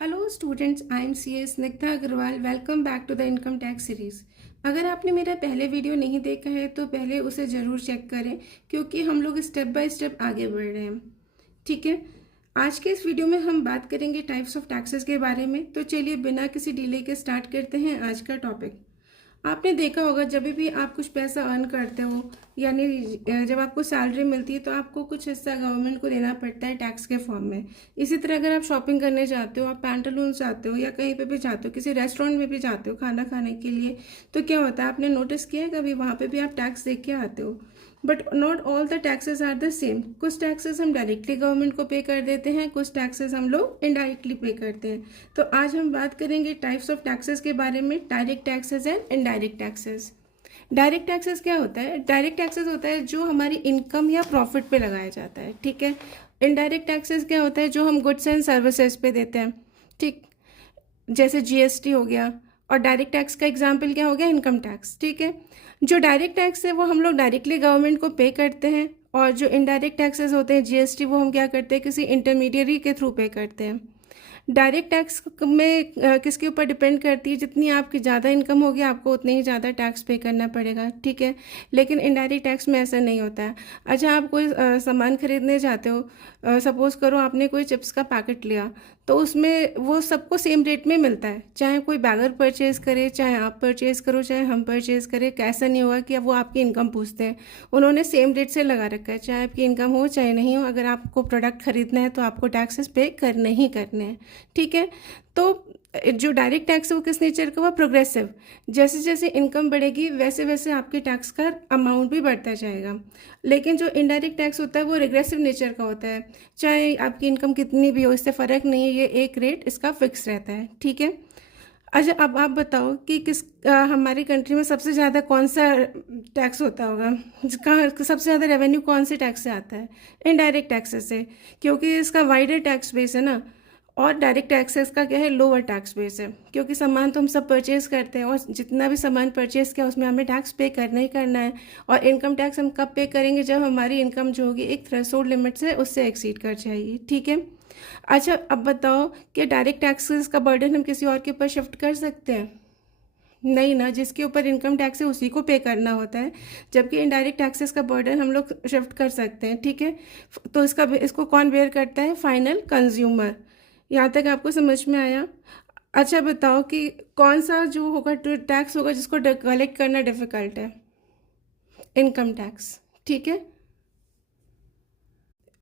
Hello students, I am C S Snigdha Agrawal. Welcome back to the income tax series. अगर आपने मेरा पहले video नहीं देखा है तो पहले उसे ज़रूर चेक करें, क्योंकि हम लोग स्टेप बाय स्टेप आगे बढ़ रहे हैं। ठीक है, आज के इस वीडियो में हम बात करेंगे टाइप्स ऑफ टैक्सेस के बारे में। तो चलिए बिना किसी डिले के स्टार्ट करते हैं आज का टॉपिक। आपने देखा होगा, जब भी आप कुछ पैसा अर्न करते हो, यानी जब आपको सैलरी मिलती है तो आपको कुछ हिस्सा गवर्नमेंट को देना पड़ता है टैक्स के फॉर्म में। इसी तरह अगर आप शॉपिंग करने जाते हो, आप पैंटालून्स जाते हो या कहीं पे भी जाते हो, किसी रेस्टोरेंट में भी जाते हो खाना खाने के लिए, तो क्या होता है, आपने नोटिस किया है कभी वहाँ पे भी आप टैक्स दे के आते हो। But not all the taxes are the same. कुछ टैक्सेस हम डायरेक्टली गवर्नमेंट को पे कर देते हैं, कुछ टैक्सेस हम लोग इनडायरेक्टली पे करते हैं। तो आज हम बात करेंगे टाइप्स ऑफ टैक्सेस के बारे में, direct taxes and indirect taxes. Direct taxes क्या होता है? डायरेक्ट टैक्सेस होता है जो हमारी इनकम या प्रॉफिट पे लगाया जाता है। ठीक है। इनडायरेक्ट टैक्सेस क्या होता है? जो हम गुड्स एंड सर्विसेज पे देते हैं। ठीक, जैसे जीएसटी हो गया। और डायरेक्ट टैक्स का एग्जाम्पल क्या हो गया? Income tax. ठीक है, जो डायरेक्ट टैक्स है वो हम लोग डायरेक्टली गवर्नमेंट को पे करते हैं, और जो इनडायरेक्ट टैक्सेस होते हैं जीएसटी, वो हम क्या करते हैं? किसी इंटरमीडियरी के थ्रू पे करते हैं। डायरेक्ट टैक्स में किसके ऊपर डिपेंड करती है? जितनी आपकी ज़्यादा इनकम होगी आपको उतने ही ज़्यादा टैक्स पे करना पड़ेगा। ठीक है, लेकिन इनडायरेक्ट टैक्स में ऐसा नहीं होता है। अच्छा, आप कोई सामान खरीदने जाते हो, सपोज़ करो आपने कोई चिप्स का पैकेट लिया, तो उसमें वो सबको सेम रेट में मिलता है, चाहे कोई बैगर परचेज़ करे, चाहे आप परचेज़ करो, चाहे हम परचेज़ करें। कैसा नहीं होगा कि अब वो आपकी इनकम पूछते हैं। उन्होंने सेम रेट से लगा रखा है, चाहे आपकी इनकम हो चाहे नहीं हो। अगर आपको प्रोडक्ट खरीदना है तो आपको टैक्सेस पे करने ही करने हैं। ठीक है, तो जो डायरेक्ट टैक्स है वो किस नेचर का हुआ? प्रोग्रेसिव। जैसे जैसे इनकम बढ़ेगी वैसे वैसे आपके टैक्स का अमाउंट भी बढ़ता जाएगा। लेकिन जो इनडायरेक्ट टैक्स होता है वो रिग्रेसिव नेचर का होता है। चाहे आपकी इनकम कितनी भी हो, इससे फ़र्क नहीं है, ये एक रेट इसका फिक्स रहता है। ठीक है। अच्छा, अब आप बताओ कि हमारी कंट्री में सबसे ज़्यादा कौन सा टैक्स होता होगा? जिसका सबसे ज़्यादा रेवेन्यू कौन से टैक्स से आता है? इनडायरेक्ट टैक्सेस से, क्योंकि इसका वाइडर टैक्स बेस है ना। और डायरेक्ट टैक्सेस का क्या है? लोअर टैक्स बेस है, क्योंकि सामान तो हम सब परचेज़ करते हैं, और जितना भी सामान परचेज़ किया उसमें हमें टैक्स पे करना ही करना है। और इनकम टैक्स हम कब पे करेंगे? जब हमारी इनकम जो होगी एक थ्रेशोल्ड लिमिट से उससे एक्सीड कर जाएगी। ठीक है। अच्छा, अब बताओ कि डायरेक्ट टैक्सेस का बर्डन हम किसी और के ऊपर शिफ्ट कर सकते हैं? नहीं ना, जिसके ऊपर इनकम टैक्स है उसी को पे करना होता है। जबकि इनडायरेक्ट टैक्सेस का बर्डन हम लोग शिफ्ट कर सकते हैं। ठीक है, तो इसको कौन बेयर करता है? Final consumer. यहाँ तक आपको समझ में आया? अच्छा बताओ कि कौन सा जो होगा टैक्स होगा जिसको कलेक्ट करना डिफिकल्ट है? Income tax. ठीक है।